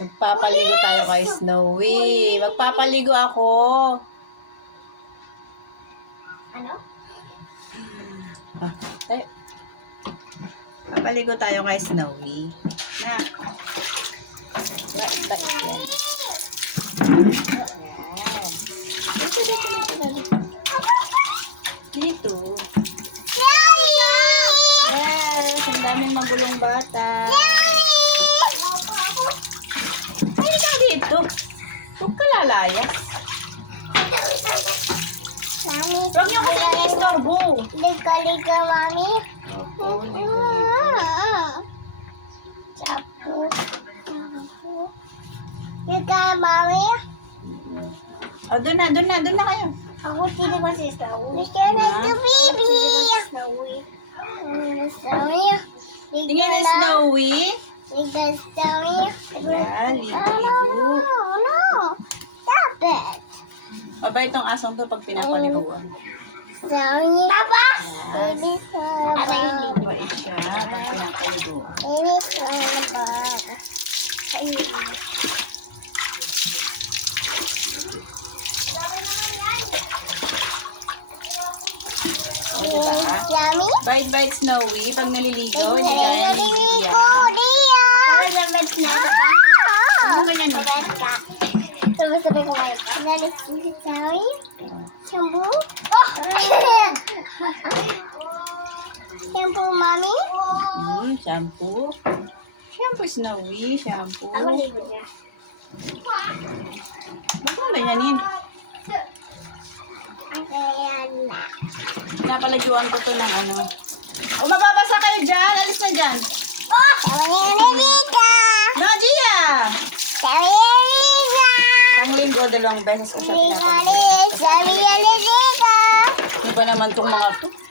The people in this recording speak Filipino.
Magpapaligo tayo kay Snowy. Magpapaligo ako. Ano? Ah, tayo. Papaligo tayo kay Snowy. Na. Bait, bait yan. Dito, dito, dito, dito. Dito. Yes, ang daming magulong bata. Halika dito. Lalayas. Mami, Huwag niyo kasi i-istorbo. liga-liga, mami. Opo, Chapu. Liga, mami. Oh, doon na, doon na, doon na kayo. Ako sino ba si Snowy? Liga na Ha? ito, baby. Snowy. Snowy. Tingnan na Snowy. Liga, Snowy. Yan, Oh, Mabait tong asong to pag pinapaliguan. Papa! Baby, Snowy. Mabait siya pag pinapaliguan. O, diba? Yummy. Bite-bite Snowy pag naliligo. Hindi kaya naliligo, naliligo. Dia. Ano ganyan? Sabi-sabi ko kayo. Naliligo si Snowy. Shampoo. Oh! Shampoo, mami. Hmm, shampoo. Shampoo Snowy, shampoo. Ako ligo niya. Ba't mo ganyanin? Ayan na. Pinapaliguan ko to ng ano. O, mababasa kayo dyan. Alis na dyan. Oh! Sabi niya naliligo. No, Gia! Sabi niya naliligo. Linggo, dalawang beses ko siya naliligo. Sabi niya naliligo. Ano ba naman tong mga to?